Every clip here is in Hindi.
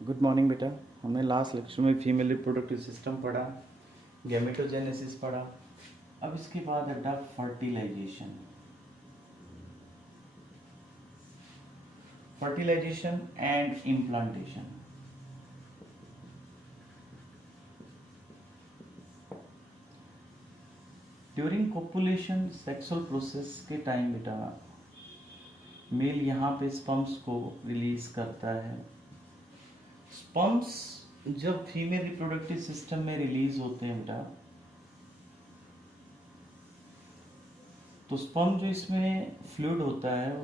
गुड मॉर्निंग बेटा। हमने लास्ट लेक्चर में फीमेल रिप्रोडक्टिव सिस्टम पढ़ा, गैमेटोजेनेसिस पढ़ा। अब इसके बाद बेटा fertilisation fertilisation and implantation. During copulation sexual process के टाइम बेटा मेल यहाँ पे स्पर्म्स को रिलीज करता है। स्पर्म्स जब फीमेल रिप्रोडक्टिव सिस्टम में रिलीज होते हैं बेटा, तो स्पर्म जो इसमें फ्लूइड होता है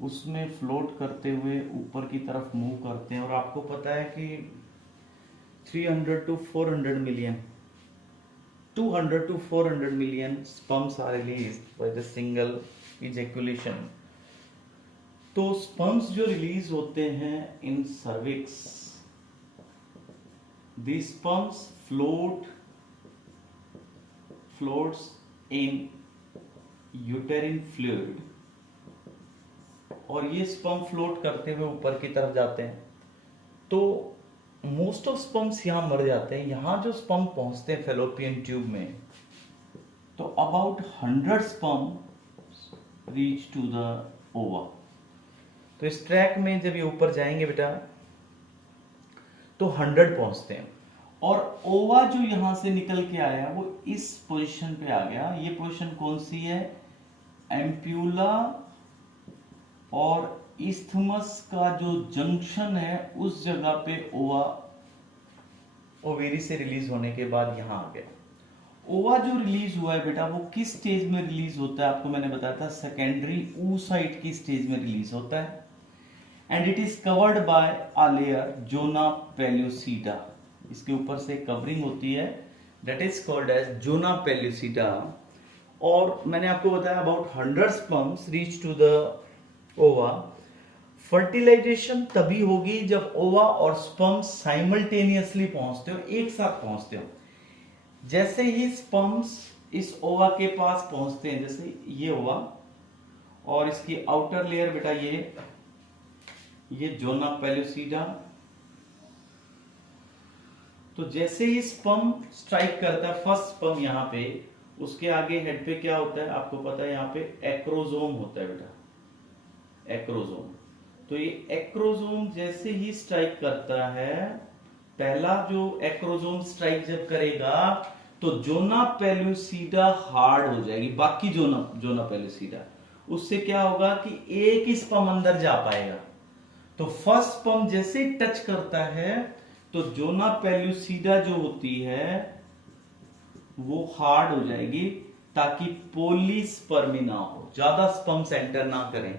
उसमें फ्लोट करते हुए ऊपर की तरफ मूव करते हैं। और आपको पता है कि 300 to 400 million 200 to 400 million sperms are released by the single ejaculation। तो स्पर्म्स जो रिलीज होते हैं in cervix, the sperms floats in uterine fluid, और ये स्पर्म फ्लोट करते हुए ऊपर की तरफ जाते हैं। तो मोस्ट ऑफ स्पर्म्स यहां मर जाते हैं। यहां जो स्पर्म पहुंचते हैं फेलोपियन ट्यूब में, तो about 100 sperm reach to the ova. तो इस ट्रैक में जब ये ऊपर जाएंगे बेटा तो 100 पहुंचते हैं, और ओवा जो यहां से निकल के आया वो इस पोजीशन पे आ गया। ये पोजीशन कौन सी है? एम्प्यूला और इस्थमस का जो जंक्शन है उस जगह पे ओवा ओवेरी से रिलीज होने के बाद यहां आ गया। ओवा जो रिलीज हुआ है बेटा वो किस स्टेज में रिलीज होता है? आपको मैंने बताया था सेकेंडरी oocyte की स्टेज में रिलीज होता है। And it is covered by a layer zona pellucida. इसके ऊपर से कवरिंग होती है, that is called as zona pellucida. और मैंने आपको बताया about 100 sperms reach to the ova. Fertilisation तभी होगी जब ओवा और स्पर्म साइमल्टेनियसली पहुंचते हो, एक साथ पहुंचते हो। जैसे ही स्पर्म्स इस ओवा के पास पहुंचते हैं, जैसे ये ओवा और इसकी आउटर लेयर बेटा ये जोना पेल्यूसिडा, तो जैसे ही स्पर्म स्ट्राइक करता है फर्स्ट स्पर्म यहां पे, उसके आगे हेड पे क्या होता है आपको पता है? यहां पे एक्रोजोम होता है बेटा, एक्रोजोम। तो ये एक्रोजोम जैसे ही स्ट्राइक करता है, पहला जो एक्रोजोम स्ट्राइक जब करेगा तो जोना पेल्यूसिडा हार्ड हो जाएगी। बाकी जोना पेल्यूसिडा, उससे क्या होगा कि एक ही स्पर्म अंदर जा पाएगा। तो फर्स्ट स्पर्म जैसे ही टच करता है तो जोना पेल्यूसिडा जो होती है वो हार्ड हो जाएगी, ताकि पोलीस्पर्मी ना हो, ज्यादा स्पर्म्स एंटर ना करें।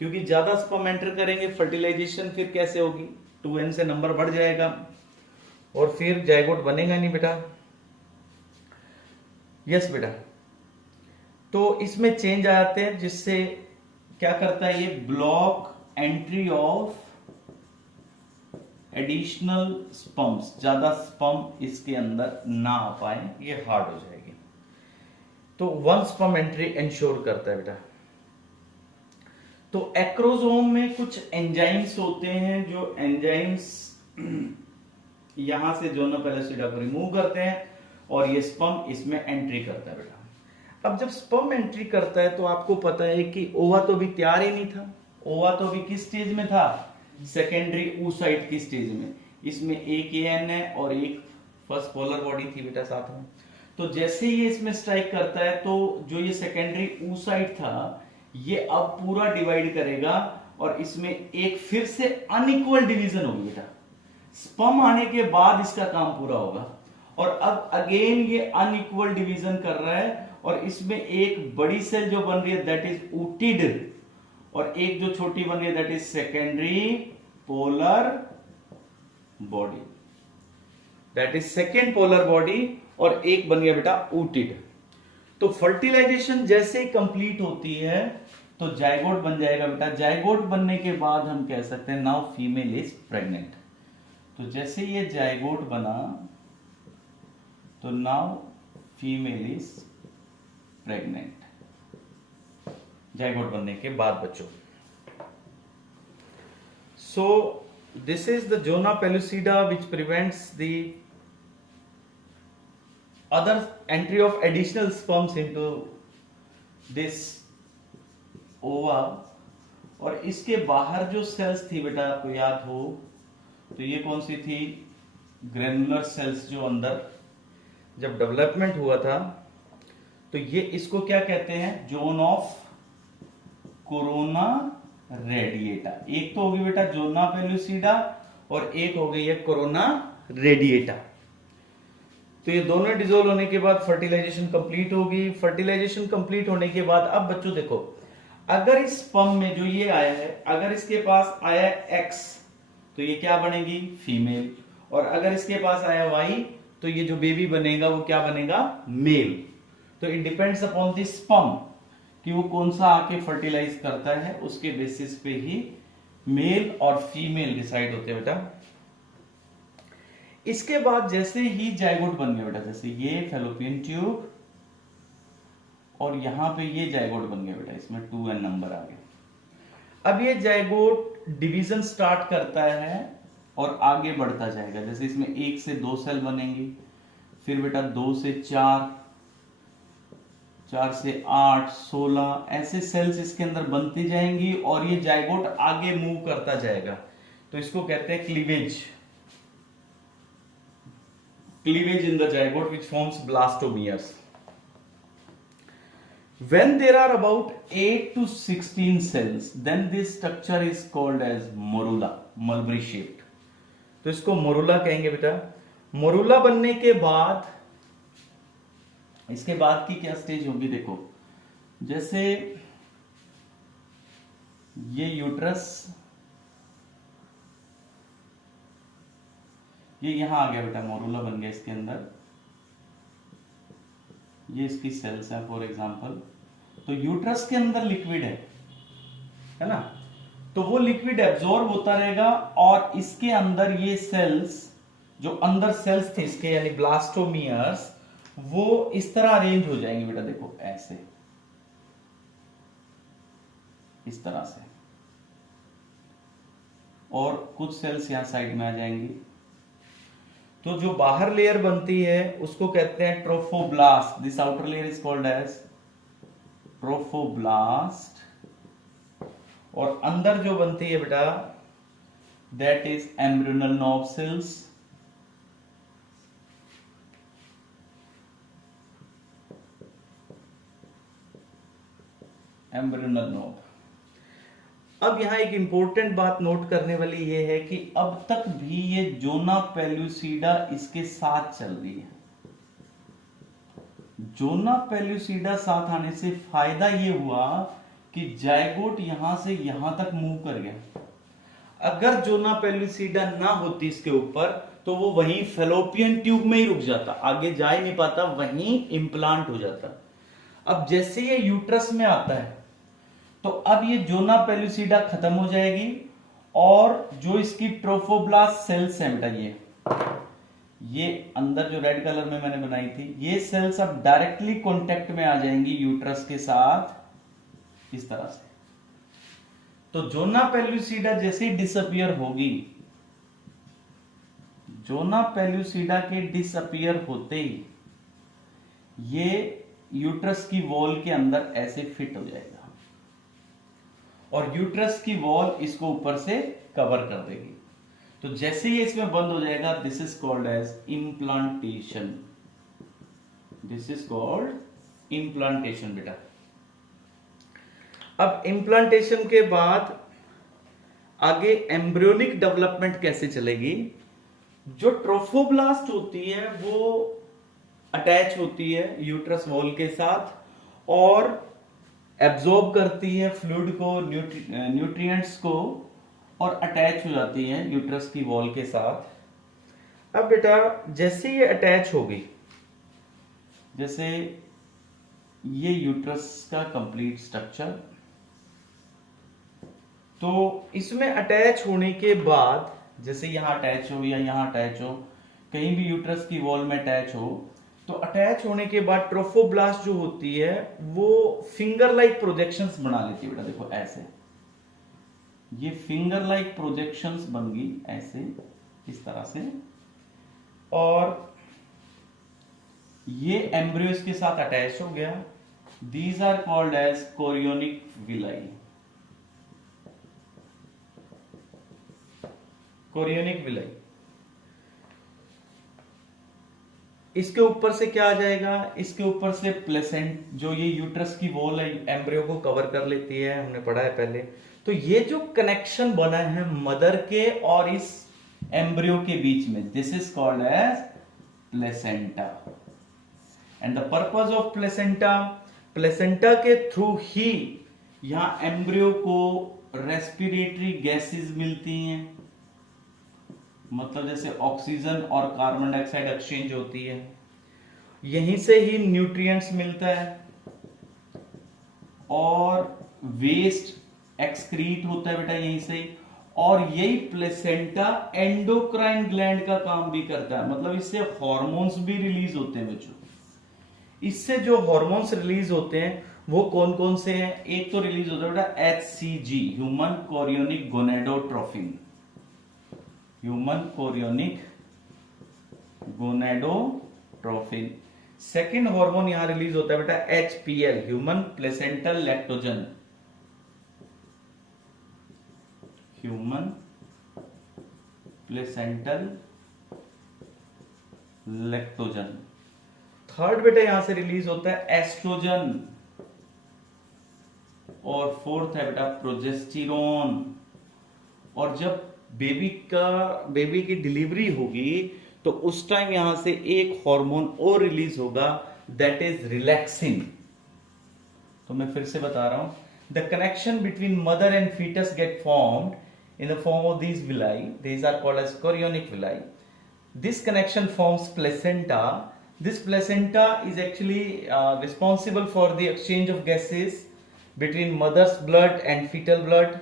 क्योंकि ज्यादा स्पर्म एंटर करेंगे फर्टिलाइजेशन फिर कैसे होगी? 2n से नंबर बढ़ जाएगा और फिर जाइगोट बनेगा नहीं बेटा। यस बेटा। तो इसमें चेंज आ जाते हैं, जिससे क्या करता है? ये block entry of additional sperms, ज्यादा स्पर्म इसके अंदर ना आ पाए, ये हार्ड हो जाएगी। तो वन स्पर्म एंट्री इंश्योर करता है बेटा। तो एक्रोजोम में कुछ एंजाइम्स होते हैं, जो एंजाइम्स यहां से जोना पेल्यूसिडा को रिमूव करते हैं और ये स्पर्म इसमें एंट्री करता है बेटा। अब जब स्पर्म एंट्री करता है तो आपको पता है कि ओवा तो अभी तैयार ही नहीं था। ओवा तो अभी किस स्टेज में था? सेकेंडरी oocyte की स्टेज में। इसमें एक एन है और एक फर्स्ट पोलर बॉडी थी बेटा साथ में। तो जैसे ही ये इसमें स्ट्राइक करता है तो जो ये सेकेंडरी oocyte था ये अब पूरा डिवाइड करेगा और इसमें एक फिर से अनइक्वल डिवीजन होगी बेटा। स्पर्म आने के बाद इसका काम पूरा होगा, और अब अगेन ये अनइक्वल डिवीजन कर रहा है, और इसमें एक बड़ी सेल जो बन रही है दैट इज ooted, और एक जो छोटी बन रही है that is secondary polar body, that is second polar body, और एक बन गया बेटा ooted। तो फर्टिलाइजेशन जैसे ही कंप्लीट होती है तो जाइगोट बन जाएगा बेटा। जाइगोट बनने के बाद हम कह सकते हैं नाउ फीमेल इज प्रेग्नेंट। तो जैसे ये जाइगोट बना तो now female is pregnant, zygote बनने के बाद बच्चों। So this is the zona pellucida which prevents the other entry of additional sperms into this ova। और इसके बाहर जो सेल्स थी बेटा, आपको याद हो तो ये कौन सी थी, ग्रेनुलर सेल्स, जो अंदर जब डेवलपमेंट हुआ था तो ये इसको क्या कहते हैं, जोन ऑफ कोरोना रेडिएटा। एक तो होगी बेटा जोना पेलुसिडा और एक हो गई है कोरोना रेडिएटा। तो ये दोनों डिसोल्व होने के बाद फर्टिलाइजेशन कंप्लीट होगी। फर्टिलाइजेशन कंप्लीट होने के बाद अब बच्चों देखो, अगर इस स्पर्म में जो ये आया है, अगर इसके पास आया एक्स तो ये क्या बनेगी, फीमेल। और अगर इसके पास आया वाई तो ये जो बेबी बनेगा वो क्या बनेगा, मेल। तो it depends upon the sperm कि वो कौन सा आके फर्टिलाइज करता है, उसके बेसिस पे ही मेल और फीमेल डिसाइड होते हैं बेटा। इसके बाद जैसे ही जाइगोट बन गया बेटा, जैसे ये फैलोपियन ट्यूब और यहां पे ये जाइगोट बन गया बेटा, इसमें 2n नंबर आ गया। अब ये जाइगोट डिवीजन स्टार्ट करता है और आगे बढ़ता जाएगा। जैसे इसमें 1 से 2 सेल बनेंगे, फिर बेटा 2 से 4, 4 से 8, 16 ऐसे सेल्स इसके अंदर बनती जाएंगी और ये जाइगोट आगे मूव करता जाएगा। तो इसको कहते हैं cleavage, cleavage in the zygote which forms blastomeres. When there are about 8 to 16 cells, then this structure is called as morula, mulberry shaped. तो इसको मोरुला कहेंगे बेटा। मोरुला बनने के बाद इसके बाद की क्या स्टेज होगी, देखो जैसे ये यूट्रस, ये यहां आ गया बेटा, मोरुला बन गया इसके अंदर, ये इसकी सेल्स हैं फॉर एग्जांपल। तो यूट्रस के अंदर लिक्विड है ना, तो वो लिक्विड एब्जॉर्ब होता रहेगा और इसके अंदर ये सेल्स, जो अंदर सेल्स थे इसके यानी ब्लास्टोमियर्स, वो इस तरह अरेंज हो जाएंगे बेटा, देखो ऐसे, इस तरह से, और कुछ सेल्स यहां साइड में आ जाएंगी। तो जो बाहर लेयर बनती है उसको कहते हैं trophoblast. This outer layer is called as trophoblast, और अंदर जो बनती है बेटा that is embryonal knob cells. Embryonal knob. अब यहां एक इंपॉर्टेंट बात नोट करने वाली ये है कि अब तक भी ये जोना पेल्यूसिडा इसके साथ चल रही है। जोना पेल्यूसिडा साथ आने से फायदा ये हुआ कि जाइगोट यहां से यहां तक मूव कर गया। अगर जोना पेल्यूसिडा ना होती इसके ऊपर तो वो वहीं फेलोपियन ट्यूब में ही रुक जाता, आगे जा ही नहीं पाता, वहीं इंप्लांट हो जाता। अब जैसे ये यूट्रस में आता है तो अब ये जोना पेल्यूसिडा खत्म हो जाएगी और जो इसकी ट्रोफोब्लास्ट सेल्स हैं बेटा, ये अंदर जो रेड कलर में मैंने बनाई थी, ये सेल्स अब डायरेक्टली कांटेक्ट में आ जाएंगी यूट्रस के साथ, इस तरह से। तो जोना पेल्यूसिडा जैसे ही डिसअपियर होगी, जोना पेल्यूसिडा के डिसअपियर होते ही ये यूट्रस की वॉल के अंदर ऐसे फिट हो जाएगा और यूट्रस की वॉल इसको ऊपर से कवर कर देगी। तो जैसे ही इसमें बंद हो जाएगा, this is called as implantation. This is called implantation बेटा। अब इम्प्लांटेशन के बाद आगे एम्ब्रियोनिक डेवलपमेंट कैसे चलेगी। जो ट्रोफोब्लास्ट होती है वो अटैच होती है यूट्रस वॉल के साथ और एब्जॉर्ब करती है फ्लूइड को, न्यूट्रिएंट्स को, और अटैच हो जाती है यूट्रस की वॉल के साथ। अब बेटा जैसे ये अटैच होगी, जैसे ये यूट्रस का कंप्लीट स्ट्रक्चर, तो इसमें अटैच होने के बाद जैसे यहां अटैच हो या यहां अटैच हो, कहीं भी यूट्रस की वॉल में अटैच हो, तो अटैच होने के बाद ट्रोफोब्लास्ट जो होती है वो फिंगर लाइक प्रोजेक्शंस बना लेती है बेटा, देखो ऐसे। ये फिंगर लाइक प्रोजेक्शंस बन गई ऐसे, इस तरह से, और ये एम्ब्रियो इसके साथ अटैच हो गया। These are called as chorionic villi. Chorionic villi. इसके ऊपर से क्या आ जाएगा, इसके ऊपर से प्लेसेंट, जो ये यूट्रस की वॉल है एम्ब्रियो को कवर कर लेती है, हमने पढ़ा है पहले। तो ये जो कनेक्शन बना है मदर के और इस एम्ब्रियो के बीच में, this is called as placenta. And the purpose of placenta, placenta के थ्रू ही यहां एम्ब्रियो को रेस्पिरेटरी गैसेस मिलती हैं, मतलब जैसे ऑक्सीजन और कार्बन डाइऑक्साइड एक्सचेंज होती है, यहीं से ही न्यूट्रिएंट्स मिलता है, और वेस्ट एक्सक्रीट होता है बेटा यहीं से। और यही प्लेसेंटा एंडोक्राइन ग्लैंड का काम भी करता है, मतलब इससे हार्मोन्स भी रिलीज होते हैं बच्चों। इससे जो हार्मोन्स रिलीज होते हैं वो कौन कौन से हैं, एक तो रिलीज होता है बेटा HCG, human chorionic gonadotrophin, human chorionic gonadotrophin. Second hormone यहां रिलीज होता है बेटा HPL, human placental lactogen, human placental lactogen. Third बेटा यहां से रिलीज होता है एस्ट्रोजन, और फोर्थ है बेटा प्रोजेस्टेरोन। और जब बेबी की डिलीवरी होगी तो उस टाइम यहां से एक हार्मोन और रिलीज होगा, दैट इज रिलैक्सिन। तो मैं फिर से बता रहा हूं, the connection between mother and foetus get formed in the form of these villi. These are called as chorionic villi. This connection forms placenta. This placenta is actually responsible for the exchange of gases between mother's blood and fetal blood,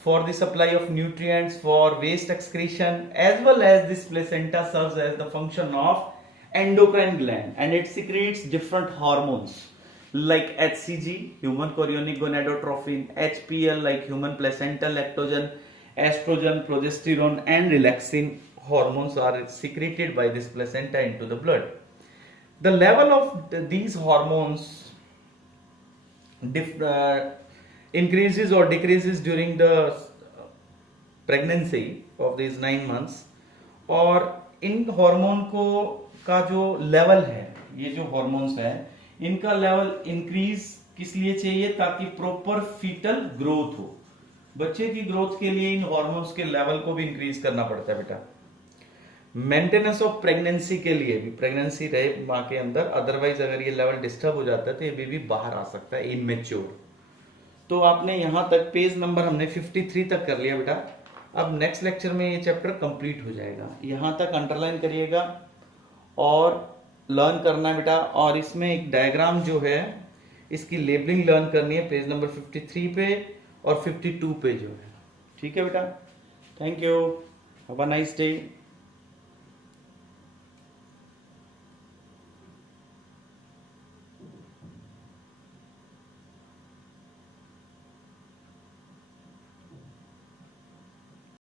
for the supply of nutrients, for waste excretion, as well as this placenta serves as the function of endocrine gland, and it secretes different hormones like HCG, human chorionic gonadotrophin, HPL like human placental lactogen, estrogen, progesterone and relaxin hormones are secreted by this placenta into the blood. The level of these hormones increases or decreases during the pregnancy of these 9 months, और इन हार्मोन को का जो लेवल है, ये जो हार्मोन्स है इनका लेवल इंक्रीज किस लिए चाहिए, ताकि प्रॉपर फीटल ग्रोथ हो। बच्चे की ग्रोथ के लिए इन हार्मोन्स के लेवल को भी इंक्रीज करना पड़ता है बेटा। मेंटेनेंस ऑफ प्रेगनेंसी के लिए भी, प्रेगनेंसी रहे मां के अंदर, अदरवाइज अगर ये लेवल डिस्टर्ब हो जाता है तो ये बेबी बाहर आ सकता है इनमेच्योर। तो आपने यहां तक पेज नंबर हमने 53 तक कर लिया बेटा। अब नेक्स्ट लेक्चर में ये चैप्टर कंप्लीट हो जाएगा, यहां तक अंडरलाइन करिएगा और लर्न करना है बेटा। और इसमें एक डायग्राम जो है इसकी लेबलिंग लर्न करनी है पेज नंबर 53 पे और 52 पे जो है, ठीक है बेटा। Thank you, have a nice day.